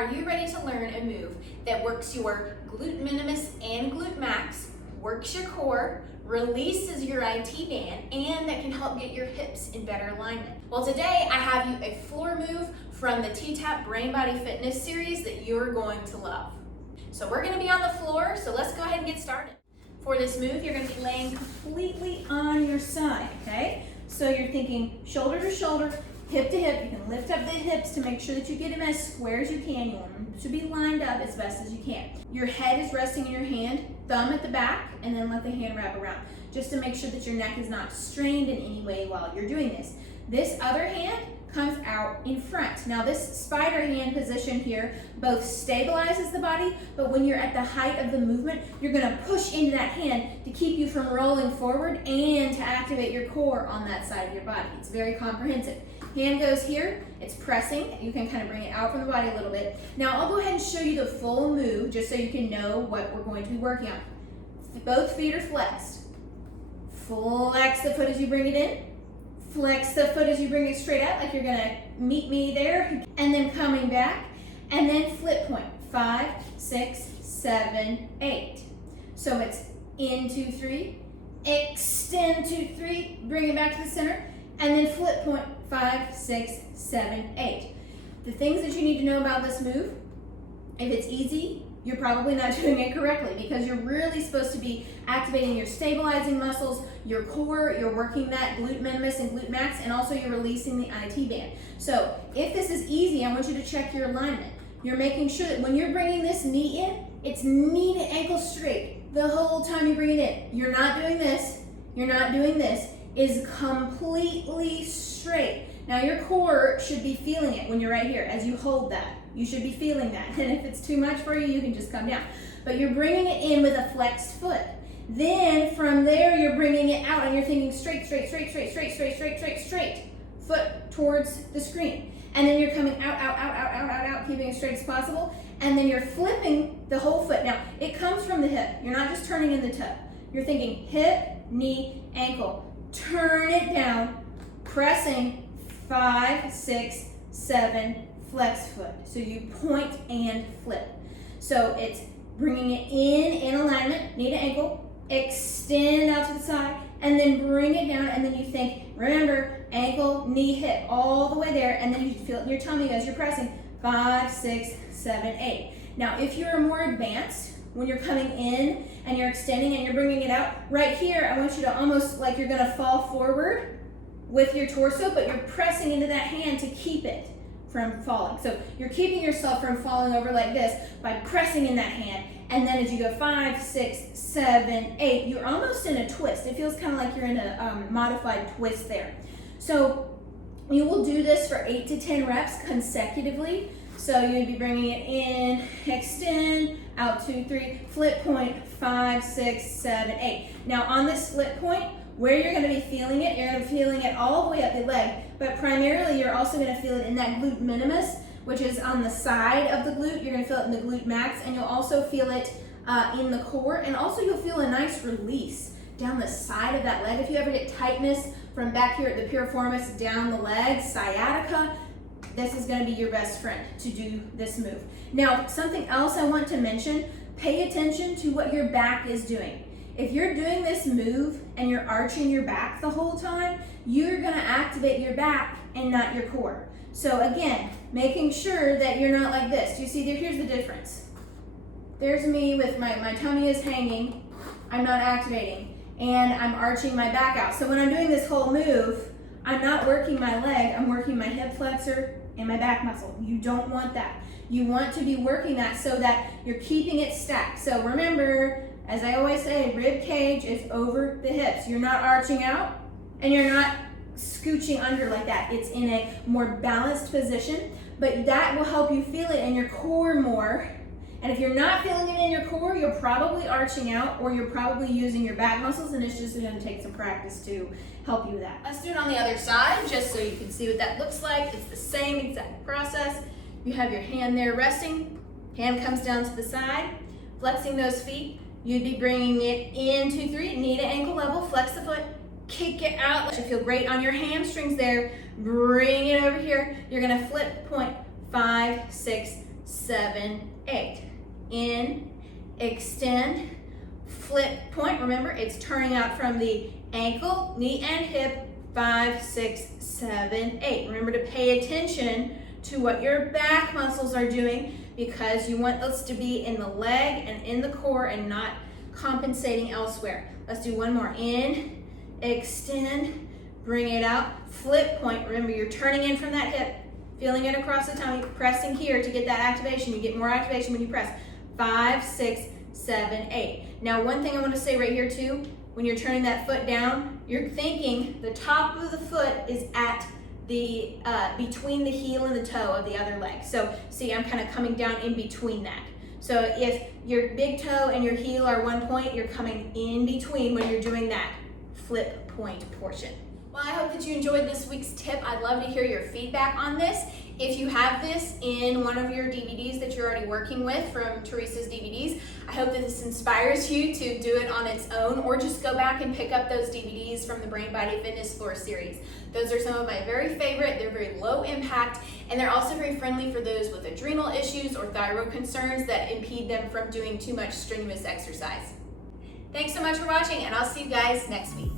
Are you ready to learn a move that works your glute minimus and glute max, works your core, releases your IT band, and that can help get your hips in better alignment? Well, today I have you a floor move from the T-Tapp Brain-Body Fitness series that you're going to love. So we're going to be on the floor, so let's go ahead and get started. For this move, you're going to be laying completely on your side, okay? So you're thinking shoulder to shoulder, hip to hip. You can lift up the hips to make sure that you get them as square as you can. You want them to be lined up as best as you can. Your head is resting in your hand, thumb at the back, and then let the hand wrap around, just to make sure that your neck is not strained in any way while you're doing this. This other hand comes out in front. Now this spider hand position here both stabilizes the body, but when you're at the height of the movement, you're gonna push into that hand to keep you from rolling forward and to activate your core on that side of your body. It's very comprehensive. Hand goes here, it's pressing. You can kind of bring it out from the body a little bit. Now I'll go ahead and show you the full move just so you can know what we're going to be working on. Both feet are flexed. Flex the foot as you bring it in. Flex the foot as you bring it straight out, like you're gonna meet me there. And then coming back, and then flip point. 5, 6, 7, 8. So it's in, 2, 3, extend, 2, 3, bring it back to the center, and then flip point. 5, 6, 7, 8. The things that you need to know about this move: if it's easy, you're probably not doing it correctly, because you're really supposed to be activating your stabilizing muscles, your core, you're working that glute minimus and glute max, and also you're releasing the IT band. So if this is easy, I want you to check your alignment. You're making sure that when you're bringing this knee in, it's knee to ankle straight the whole time you bring it in. You're not doing this, you're not doing this. Is completely straight. Now your core should be feeling it when you're right here as you hold that. You should be feeling that. And if it's too much for you, you can just come down. But you're bringing it in with a flexed foot. Then from there, you're bringing it out and you're thinking straight, straight, straight, straight, straight, straight, straight, straight, straight. Foot towards the screen. And then you're coming out, out, out, out, out, out, out, keeping it straight as possible. And then you're flipping the whole foot. Now, it comes from the hip. You're not just turning in the toe. You're thinking hip, knee, ankle. Turn it down, pressing 5, 6, 7, flex foot. So you point and flip. So it's bringing it in alignment, knee to ankle, extend out to the side, and then bring it down, and then you think, remember, ankle, knee, hip, all the way there, and then you feel it in your tummy as you're pressing 5, 6, 7, 8. Now, if you're more advanced, when you're coming in and you're extending and you're bringing it out, right here, I want you to almost like you're gonna fall forward with your torso, but you're pressing into that hand to keep it from falling. So you're keeping yourself from falling over like this by pressing in that hand. And then as you go 5, 6, 7, 8, you're almost in a twist. It feels kind of like you're in a modified twist there. So you will do this for 8 to 10 reps consecutively. So you'd be bringing it in, extend, out 2, 3, flip point, 5, 6, 7, 8. Now on this flip point, where you're going to be feeling it, you're going to be feeling it all the way up the leg, but primarily you're also going to feel it in that glute minimus, which is on the side of the glute. You're going to feel it in the glute max, and you'll also feel it in the core, and also you'll feel a nice release down the side of that leg. If you ever get tightness from back here at the piriformis down the leg, sciatica, this is going to be your best friend to do this move. Now, something else I want to mention, pay attention to what your back is doing. If you're doing this move and you're arching your back the whole time, you're going to activate your back and not your core. So again, making sure that you're not like this. You see, here's the difference. There's me with my tummy is hanging, I'm not activating, and I'm arching my back out. So when I'm doing this whole move, I'm not working my leg, I'm working my hip flexor and my back muscle. You don't want that. You want to be working that so that you're keeping it stacked. So remember, as I always say, rib cage is over the hips. You're not arching out and you're not scooching under like that. It's in a more balanced position, but that will help you feel it in your core more. And if you're not feeling it in your core, you're probably arching out or you're probably using your back muscles, and it's just going to take some practice to help you with that. Let's do it on the other side just so you can see what that looks like. It's the same exact process. You have your hand there resting, hand comes down to the side, flexing those feet. You'd be bringing it in, 2, 3, knee to ankle level, flex the foot, kick it out. Let you feel great on your hamstrings there. Bring it over here. You're going to flip point 5, 6, 7, 8. In, extend, flip point. Remember, it's turning out from the ankle, knee, and hip. 5, 6, 7, 8. Remember to pay attention to what your back muscles are doing because you want those to be in the leg and in the core and not compensating elsewhere. Let's do one more. In, extend, bring it out, flip point. Remember, you're turning in from that hip, feeling it across the tummy, pressing here to get that activation. You get more activation when you press. 5, 6, 7, 8. Now, one thing I want to say right here too, when you're turning that foot down, you're thinking the top of the foot is at the between the heel and the toe of the other leg. So see, I'm kind of coming down in between that. So if your big toe and your heel are one point, you're coming in between when you're doing that flip point portion. Well, I hope that you enjoyed this week's tip. I'd love to hear your feedback on this. If you have this in one of your DVDs that you're already working with from Teresa's DVDs, I hope that this inspires you to do it on its own, or just go back and pick up those DVDs from the Brain-Body Fitness Floor series. Those are some of my very favorite. They're very low impact, and they're also very friendly for those with adrenal issues or thyroid concerns that impede them from doing too much strenuous exercise. Thanks so much for watching, and I'll see you guys next week.